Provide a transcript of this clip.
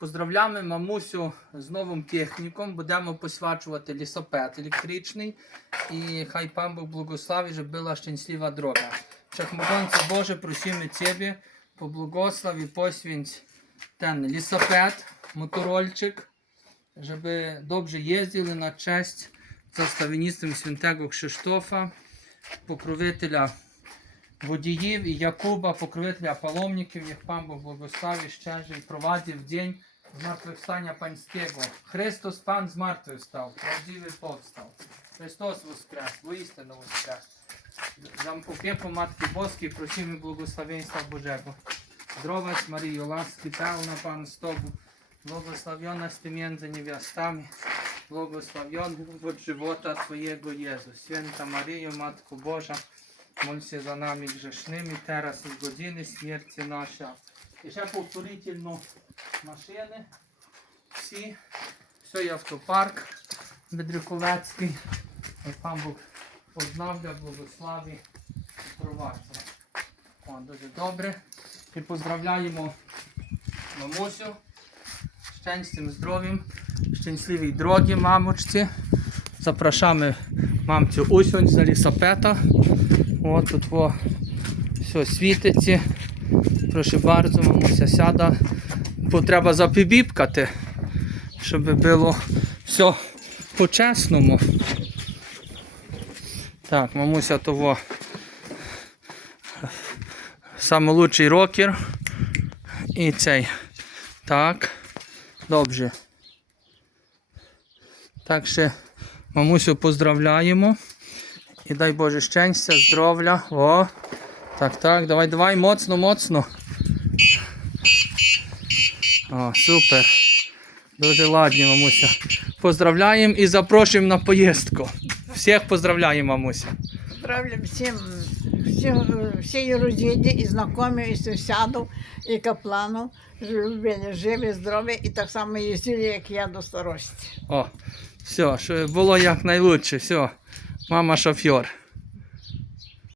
Поздравляємо мамусю з новим техніком. Будемо посвячувати лісопед електричний. І хай пан Бог благословить, щоб була щаслива дорога. Чахмагонце Боже, просимо Тебе, поблагослови, посвінь ten лісопед, моторольчик, щоб добре їздили на честь заставництвом святого Кшиштофа, покровителя водіїв і Якуба, покровителя паломників, як пан Бог благословив ще ж і провадив день змертвихстання панського. Христос Пан з мертвих став, правдивий повстав. Христос воскрес, воістину воскрес. За опеку Матки Боски просимо благословенства Божого. Zdrowaś Maryjo, łaski pełna Pan z Tobą, błogosławionaś Ty między niewiastami, błogosławiony od żywota Twojego Jezus. Święta Maryjo, Matko Boża, za nami grzesznymi, teraz i w godziny śmierci naszej. І ще повторительно машини. Всі. Все є автопарк Бедрюковецький. Хай Пан Бог познавля, благослові, провадить. О, дуже добре. І поздравляємо мамусю. Szczęściem, zdrowiem, szczęśliwej drogi mamочці. Zapraszamy mamciu usiąść za lісопета. О, тут во все світиться. Прошу bardzo, mamusia сяда. Бо треба запібіпкати, щоб було все по-чесному. Так, мамуся того самолучший рокер. І цей. Так. Добре. Так ще мамусю поздравляємо. І дай Боже щастя, здоров'я. О. Так, так, давай, давай, моцно, моцно. О, супер. Дуже ладні, мамуся. Поздравляємо і запрошуємо на поїздку. Всіх поздравляємо, мамуся. Поздравляю всім, всім, всій родині і знайомі, і сусідів, і капланів. Живі, живі, здорові і так само їздили, як я до старості. О, все, щоб було як найлучше. Все. Mama szafior.